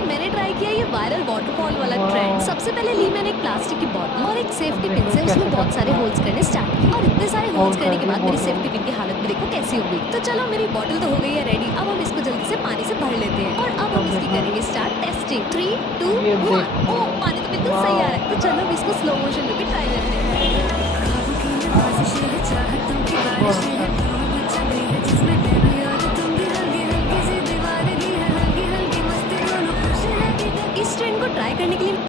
मैंने ट्राई किया ये वायरल वाटरफॉल वाला ट्रेंड। सबसे पहले ली मैंने एक प्लास्टिक की बॉटल और एक सेफ्टी पिन से उसमें बहुत सारे होल्स करने स्टार्ट किए और इतने सारे होल्स करने के बाद मेरी सेफ्टी पिन की हालत भी देखो कैसी हो गई। तो चलो मेरी बॉटल तो हो गई है रेडी, अब हम इसको जल्दी से पानी से भर लेते हैं और अब हम इसकी करेंगे स्टार्ट टेस्टिंग। 3, 2, 1। ओह, पानी तो बिल्कुल सही आ रहा है। तो चलो अब इसको स्लो मोशन में भी ट्राई करते हैं।